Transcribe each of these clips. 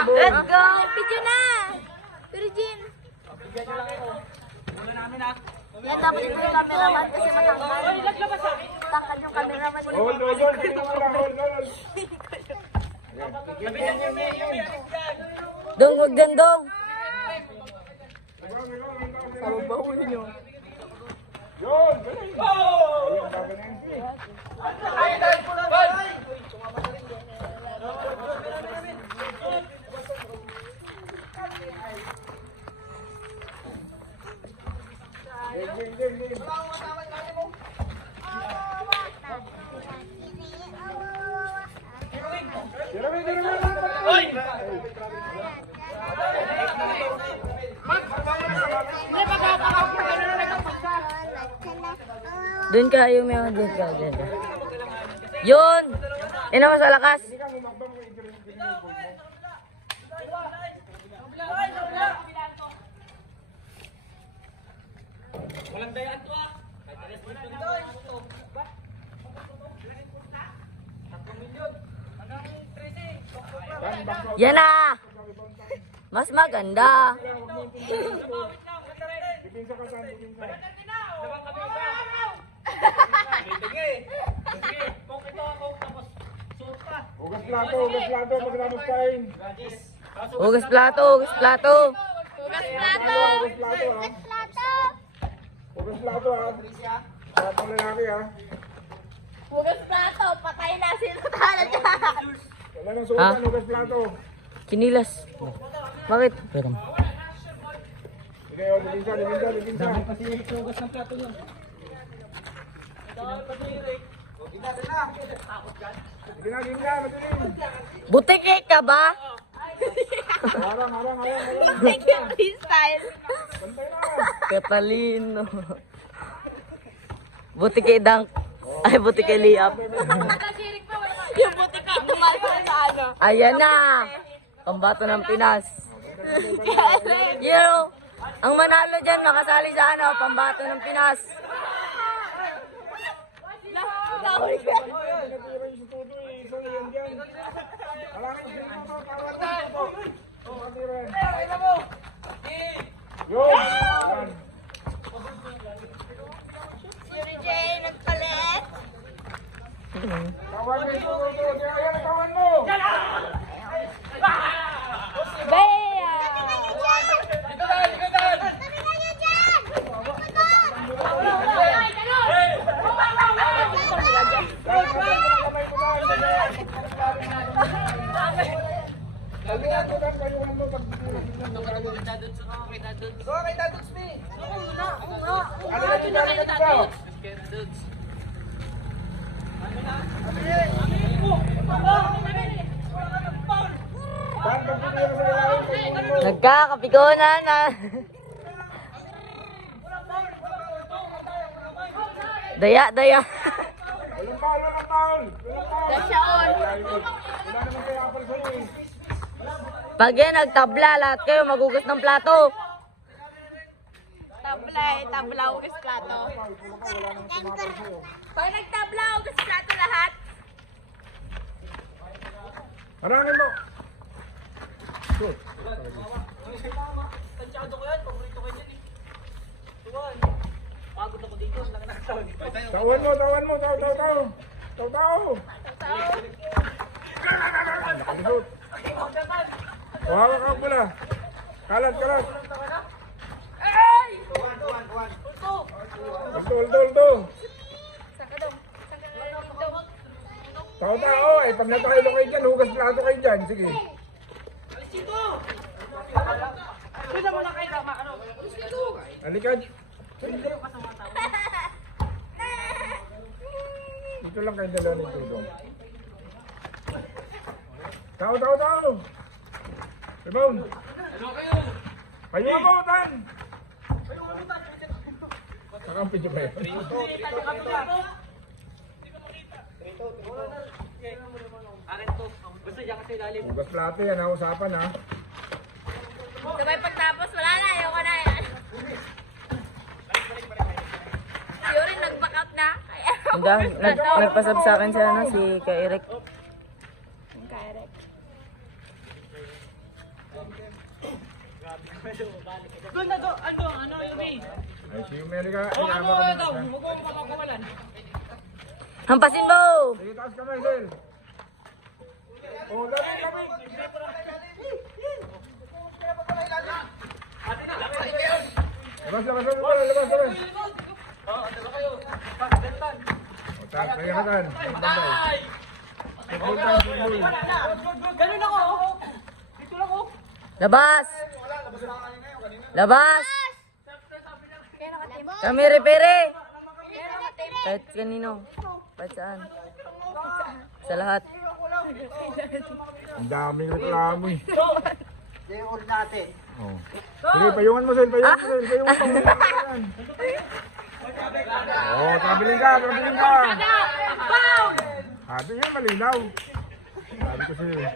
Let's go! Video na! Virgin! Yan, dapat ito yung cameraman kasi matangkad. Matangkad yung cameraman. Dong, huwag dyan, Dong! Sababahuli nyo. Yun! Doon ka, yung may mga doon ka. Yun! Yan naman sa lakas. Walang dayaan to ah. Yan na! Mas maganda. Hugas plato, pagkatapos kain. Hugas plato, hugas plato. Hugas plato ha. Plato lalaki ha. Hugas plato, patay na sila tayo dyan. Wala nang sukan, hugas plato. Kinilas. Bakit? Sige, o, dilinsa. Hugas ng plato nyo. Ginagin na, madilim. Butike ka ba? Harang. Take your freestyle. Bantay na. Katalino. Butike dunk. Ay, butike layup. Yung buti ka tumalpa sa ano. Ayan na. Pambato ng Pinas. Yo, ang manalo dyan, makasali sa ano, pambato ng Pinas. Yun! Siri Jay, nagpalit. Kawan mo yung tututo. Ayan, kawan mo! Bea! Nagkakapikonan na. Daya. Walang paul. Dasyaon. Wala naman kaya apal sa'yo eh. Pag yan nagtabla, lahat kayo magugas ng plato. Tabla, hugas plato. Pag nagtabla, hugas plato lahat. Harangin mo! Shoot! Tansyado ko yan, paborito ko dyan eh. Tuwan. Pagod ako dito, lang nakasawag. Tawan mo! Taw! Nakalisot! Wawak ka pula! Kalat! Ulto! Tao! Ay, pag natahilo kayo dyan, hugas plato kayo dyan. Sige. Pwede mo lang kayo tama, ano? Halika. Dito lang kayo dalawa ng tulong. Tao! Rebound! Kayo ako, Tan! Nakampi nyo ba yun? Akin to. Basta dyan kasi lalim. Hugas plato yan, ha? Usapan ha. Sabay pagtapos, wala na, ayoko na yan. Yuri, nag-back up na. Nagpasab sa akin si Eric. Doon na doon. Ano yung may? Ay, si Amerika. Hawakan mo nga daw. Huwag mo kapakawalan. Hampasin mo! Sige, taas kamay, Del. Oh, lapit, lapit. Labas, labas, labas, labas, labas. O, taas, pagkakatan. Bantay. Football tayo, football. Ganun ako. Dito lang ako. Labas! Labas! Kami repere! Kahit kanino. Kahit saan. Sa lahat. Ang daming reklamo eh. Yung all natin. Oh. Sige, payungan mo, Sel. Payungan mo, Sel. Payungan mo. Oh, tabiling ka, tabiling ka. Sabi yan, malinaw. Sabi ko sa'yo.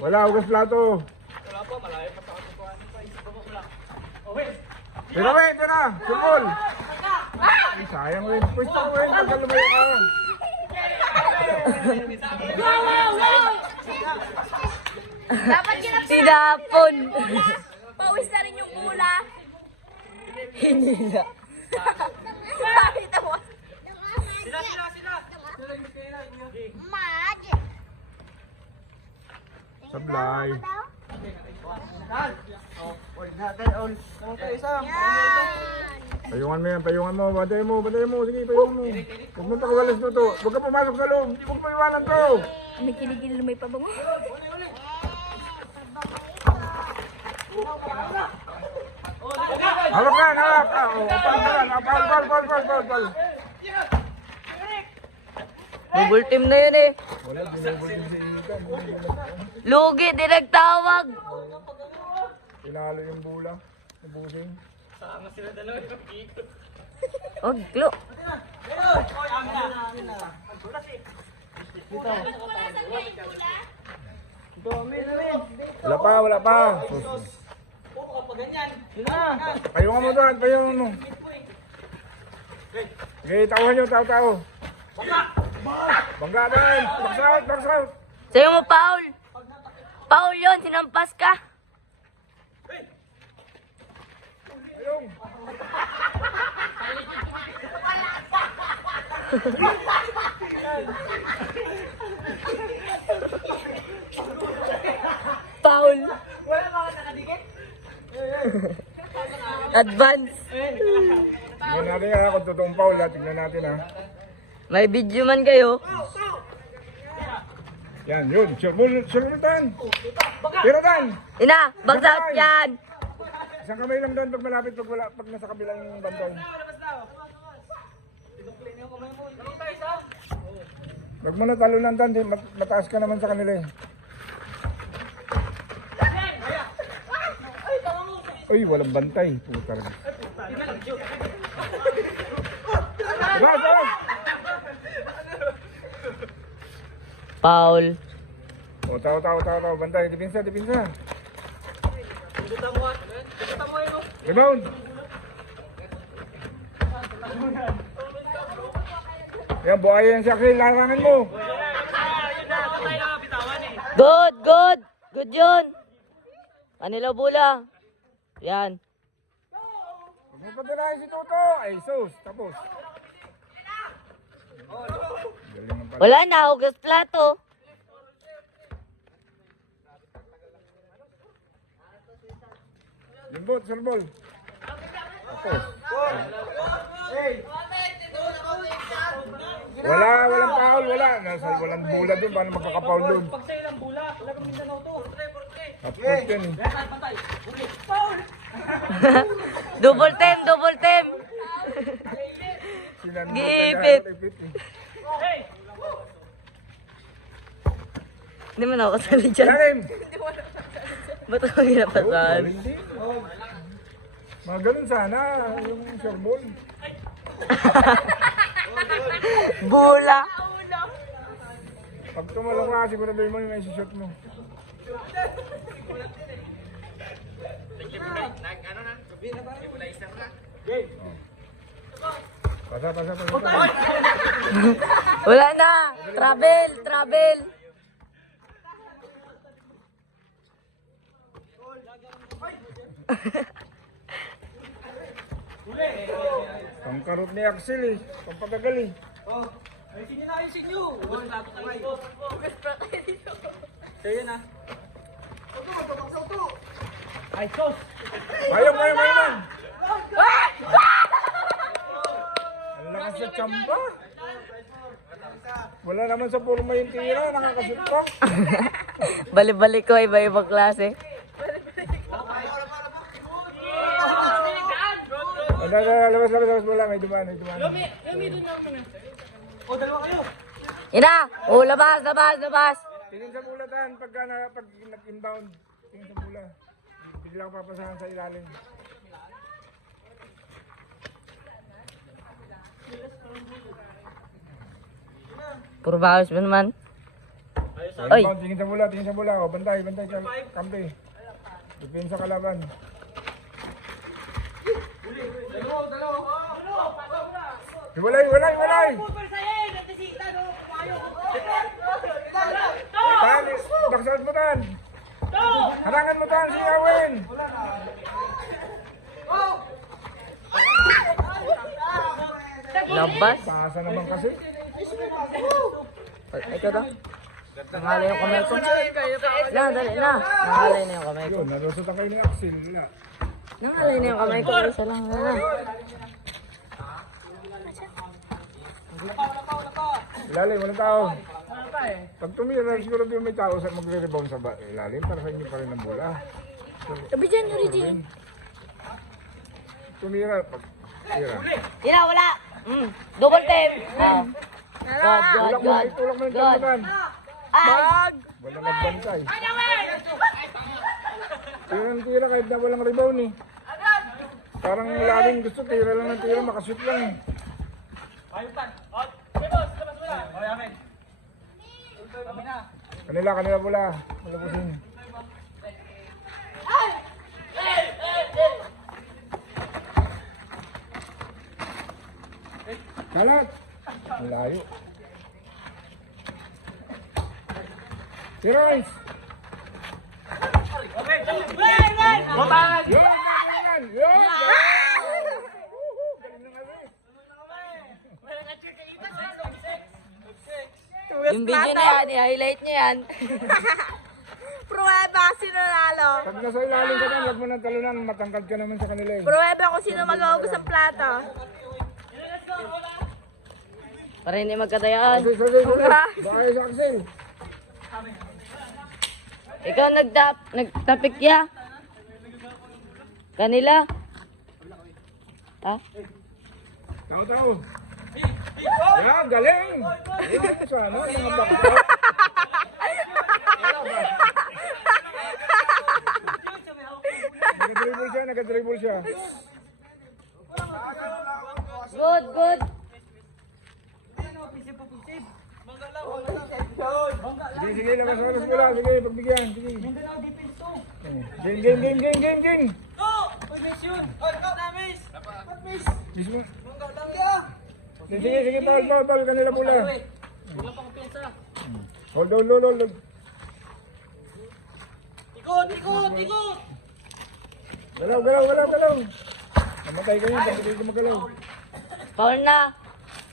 Wala, hugas plato. Tira, Wen, tira. Sumol. Ay, sayang, Wen. Pwesto ko, Wen. Pagka lumayo ka. Dapat ginap sa Tinapon! pawis na rin yung bula. Hinila. Nakita mo? Sila. Mad. Sablay. Payungan mo yan, payungan mo. Bantay mo, bantay mo. Sige, payungan mo. Huwag mo pakawalas mo to. Huwag ka pumasok sa loob. Huwag mo iwanan to. May kiligil may pabango. Hawak ka, hawak. Oh, pal. Double team na yun eh. Wala, binubul din si Ethan. Lugi, di nagtawag. Pinalo yung bula. Nabusing. Oh, Glo. Wala pa. Payungan mo doon, payungan mo. Okay, tauhan nyo, tao. Bangga doon. Box out. Sa'yo mo, Paul. Paul yun, sinampas ka. Ayun. Paul. Advance. Tingnan natin ha, kung totoong foul ha. Tingnan natin ha. May video man kayo. Yan, yun. Sirmutan. Tirutan. Ina, bags out yan. Isang kamay lang doon pag malapit, pag nasa kabilang bantay. Huwag mo na talunan doon, mataas ka naman sa kanila eh. Uy, walang bantay. Puta rin. Paul. O, tao. Bantay, dipinsa. Rebound. Yan, buhay yan siya. Larangin mo. Good. Good yun. Kanila bula. Yan. Huwag mo padalahin si Toto. Ay, sus. Tapos. Galing ng pala. Wala na, hugas plato. Limbot, serbol. Tapos. Walang foul, wala. Walang bula doon. Paano magkaka-foul doon? Pag sa'yo lang bula, talagang Mindanao to. Tapos yan eh. Double team. Sinanod Gipit. ka ipit eh. Hindi mo na ako kasali dyan. Lalim! Ba't ako ginapasan? Hindi. Mga ganun sana, yung serbol. Bula. Pag tumalong ka, siguraduhin mo yung isi-shoot mo. Pasa. Wala na. Travel. Pangkarot ni Axel eh. Pampagagal eh. Oh, ayusin nyo na, ayusin nyo. Huwag plato tayo dito. Kaya na. Ay, sos! Ayaw. Ang lakas sa tsamba. Wala naman sa forma yung tira. Nakakashoot pa. Balik-balik ko, iba-ibang klase. Labas. Wala, may dumaan. O, dalawa kayo. Ina! Oh, labas! Tingin sa bulatan pag nag-inbound. Tingin sa bula. Biglang papasahan sa ilalim. Puro bawas ba naman? Sa Oy. inbound, tingin sa bula. O, bantay, kampi. Depensa kalaban. Hiwalay! Tali, baksahan mo tan. Harangan mo tan, siyawin. Labas? Pasa naman kasi. Ikaw daw? Nangalay yung kamay ko. Na, dali na. Nangalay na yung kamay ko. Yun, nalusot ang kayo ni Axel. Wala. Nangalay na yung kamay ko. Isa lang na. Ilalim, walang tao. Pag tumira, siguro di may tao sa magre-rebound sa ilalim para sa inyo pa rin ang bola. Sabi dyan, Regine. Tumira, pag tira. Ina, wala. Double team. God. Tulak mo yung kamutan. Ah! Walang nagbantay. Tira kahit na walang rebound eh. Parang laring gusto, tira lang ng tira, makashoot lang eh. Ayun, tan. O, labas mo na. O, yamin. Kami na. Kanila bola. Malabusin. Kalat! Malayo. Tirais! Botan! Yun! Yun! Galing ng ari. Yung video na yan, i-highlight niya yan. Pruweba sino nalo. Pag nasa ilalim ka dyan, huwag mo nang talunan. Matangkad ka naman sa kanila eh. Pruweba kung sino mag-aubos ng plato. Para hindi magkatayaan. Sige. Baka sa Axel. Ikaw nagtapik ya. Kanila. Ha? Tao. Yan, galing! Yan, sana, mga bakta. Nag-dribble siya. Good. Sige, labas bola. Sige, pagbigyan. Sige. Game. Go! Miss yun! Miss! Mismo. Sige, ball. Kanila bola. Wala pang kumpiyansa. Hold. Ikot! Galaw. Namatay kayo, bakit hindi magalaw? Foul na.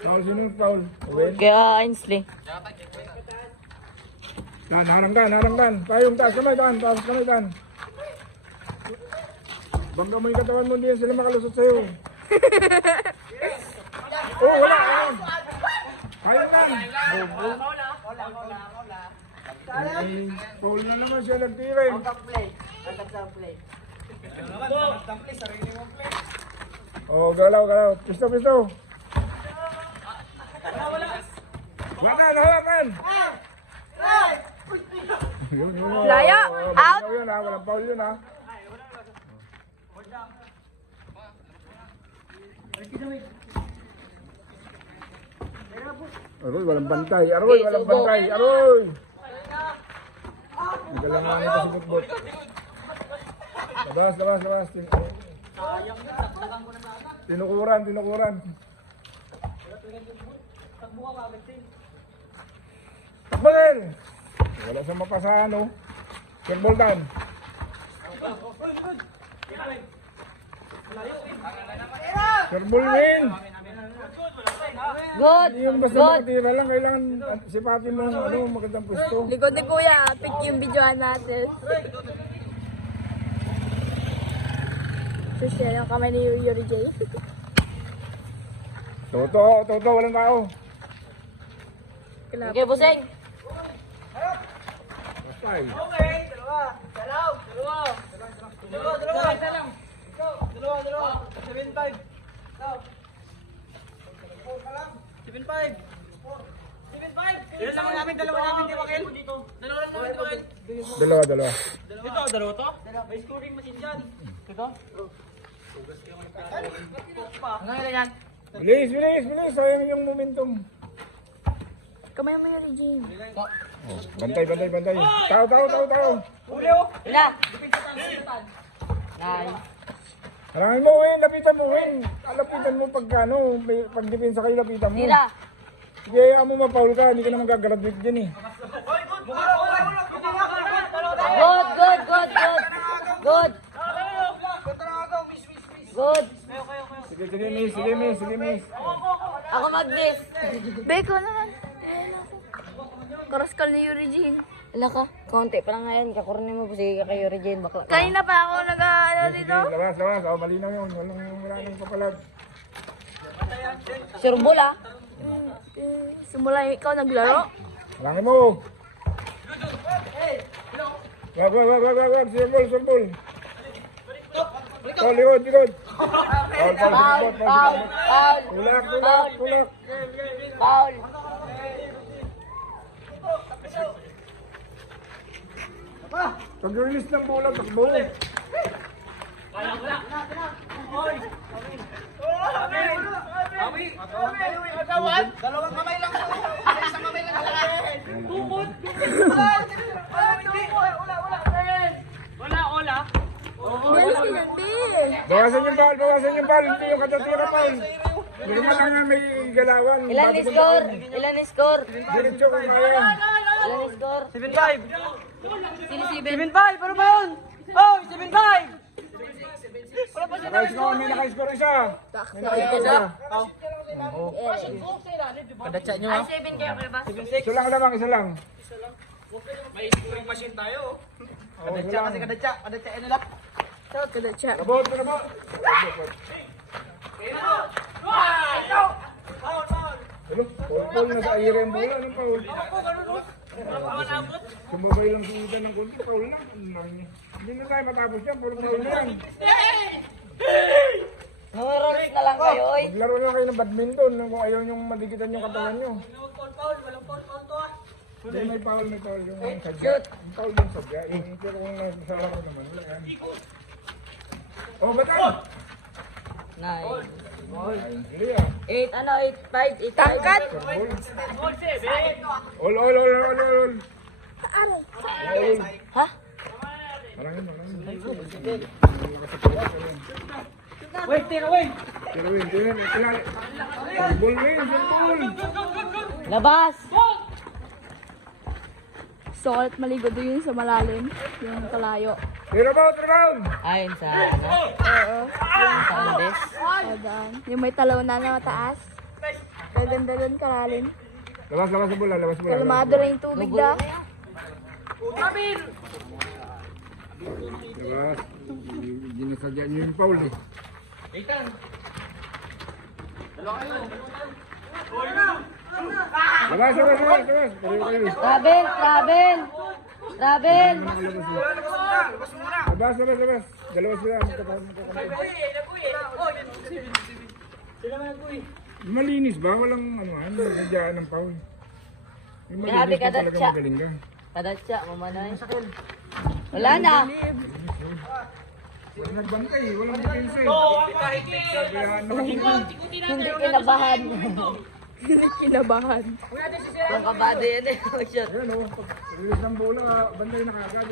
Foul, sino yung foul? Owen? Kaya Ainsley. Yan, haranggan. Tayong taas kamay, tan. Bangga mo yung katawan mo, hindi yan sila makalusot sa'yo. Oh, wala. Kaya yan. Foul na naman siya nagtira eh. Oh, galaw. Pisto. Hawakan. Yun. Layo. Out. Yun ha, walang foul yun ha. Aroy, walang bantay. Aroy. Nagalangan ito sa football. Labas. Tinukuran. Takbal! Wala sa mapasahan, oh. Check ball time. Sir Bull win. Good. Hindi yung basta Good. makatira lang, kailangan sipatin mo ng magandang pwesto. Likod ni Kuya, pick yung videoan natin. Tapos yan yung kamay ni Yuri J. Toto, walang tao. Okay, busing. Bastay. Ilan lang namin, dalawa namin, di ba, Kel? Dalawa lang namin, Joel. Dalawa. Ito, dalawa to? May scoring machine dyan. Ito? Ano nila yan? Bilis. Sayang yung momentum. Kamay mo Yuri J. Oh, bantay. Tao. Ila. Nice. Harangin mo, Win. Lapitan mo, Win. Lapitan mo pagka, pag depensa kayo, lapitan mo. Sila. Sige, ayaw mo mapaul ka. Hindi ka naman gagraduate dyan eh. Good. Sige, miss. Ako mag-miss. Beko naman. Karaskal ni Yuri J. Wala ka. Konti pa lang ngayon. Kakurnin mo po. Sige kayo, Regine. Bakla. Kanina pa ako nag-ano dito. Labas. Oh, malinaw yun. Walang kapalag. Surbol ah. Simula ikaw naglaro. Harangin mo. Wag. Surbol. Oh, likod. Foul. Tulak. Foul. Pag-release ng bola, takbo. Dalawang kamay lang. Isang kamay lang. Tukod. Wala. Bilis sinabi. Bawasan yung ball. Hindi yung katatira, Paul. Hindi naman lang may galawan. Ilan ni score? Diretso kung kaya. Ilan ni score? 7-5. 7-5. Ano ba yun? Oh, 7-5. Naka-score isa. Kadatsa nyo Ay, 7 kayo, kuya ba? Isa lang. May scoring machine tayo. Oh, isa Kadatsa lang. kasi kadatsa. Kadatsa ano lang. Kada siya. Labot. Hello, Paul na sa ire ang bola. Anong Paul? Sumabay lang si Ida ng kunti. Paul na. Hindi na tayo matapos yan. Puro Paul na yan. Numeros na lang kayo, oy. Maglaro lang kayo ng badminton kung ayaw yung madikitan yung katawan nyo. Walang foul to ah. Hindi, may foul yung sadya. Foul yung sadya. Pero kung nasa laro naman, wala yan. Oh, batan! Nice. Hindi ah. 8, 5, 8, Tangkat. All. Ha? Marangin. Wait, tira, wait. Pero yun. Ball win. Labas! Salt, maligo doon yun sa malalim. Yung kalayo. Rebound! Ayun sa ano? Oo. Sa Andes. Adan. Yung may talaw na mataas. Kaganda doon kalalim. Labas sa bola. Kalmado rin yung tubig da. Labas. Ginasadya nyo yung foul eh. Labas. Pareho kayo. Travel! Labas. Dalawa sila. Magkakaroon. Malinis ba? Walang sadyaan ng foul. Yung Grabe malinis ka ka, talaga Datsa. magaling ka. Kadatsa, mamanay. Wala na. Walang nagbantay. Walang depensa eh. Kaya Hindi kinabahan. Kinabahan. Kung kabado yan eh. Shot. Ayan o. Release ng bola. Bantay na kagad.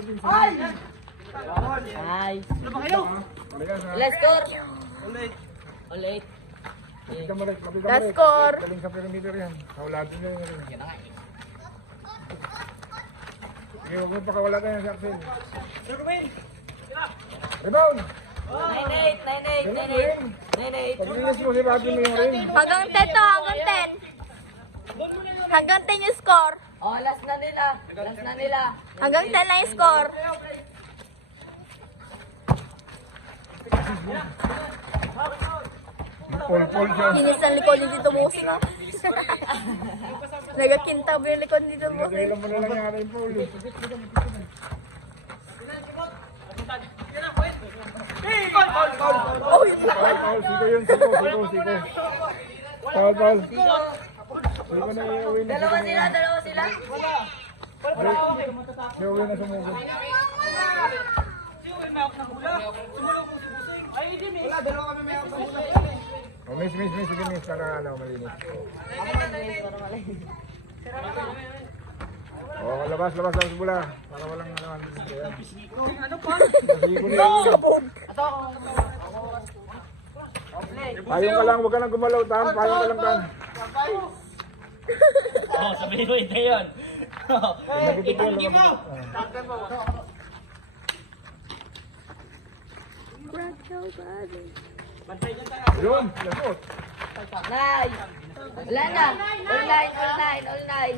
Nice. Parehas ha. Let's score. Ulit. Kapit mo rin. Last score. Galing sa perimeter yan. Kaulado nyo yun. Sige, huwag mo pakawala tayo sa Axel. Rebound! Paglinis mo si Bobby mo yung ring. Hanggang 10 to, hanggang 10. Hanggang 10 yung score. Oh, last na nila. Last na nila. Hanggang 10 lang yung score. Pol-pol siya. Kinis ang likod ni Tito Bossing ah. Nagakintab yung likod ni Tito Bossing. Kailan mo na lang yata yung pol. Uy! Paul, siko yun, siko. Paul. Siko na iuwi na. Dalawa sila. Iuwi na sumugod. Oh, miss, sige miss, para ano, malinis. Oh, labas bula. Para walang ano. Ano pa? Sabog! Payong ka lang, huwag ka nang gumalaw, Tan. Payong ka lang, Tan. Oh, sabihin mo ito yun. Nagipit mo. Yun, lasot. Nice. Wala na. All nine.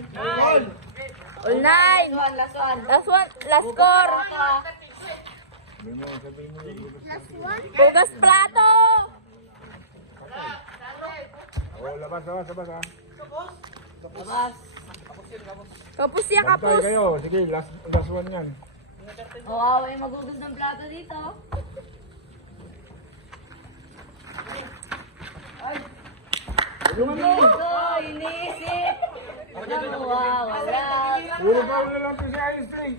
All 9! Last one. Last one, last score! Sabihin mo. Bugas plato! Oh, labas ha. Labas. Kapos siya, Bantay kapos! kayo. Sige, last one yan. Oo, may magugas ng plato dito. Ito, inisip. Wala. Puro pa na lang to si Ice Ring.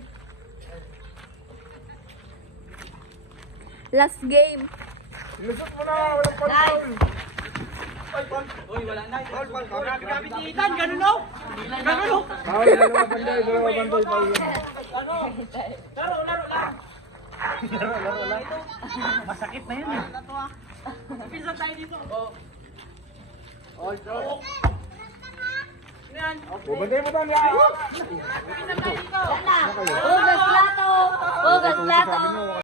Last game. Lusot mo na, walang pag-foul. Uy, wala na. Grabe si Ethan, ganun no? Ganun no? Foul, dalawa banday, foul yan. Laro lang. Laro lang. Masakit na yun eh. Pinsan tayo dito. O, banday mo Tan, yan. Bugas plato.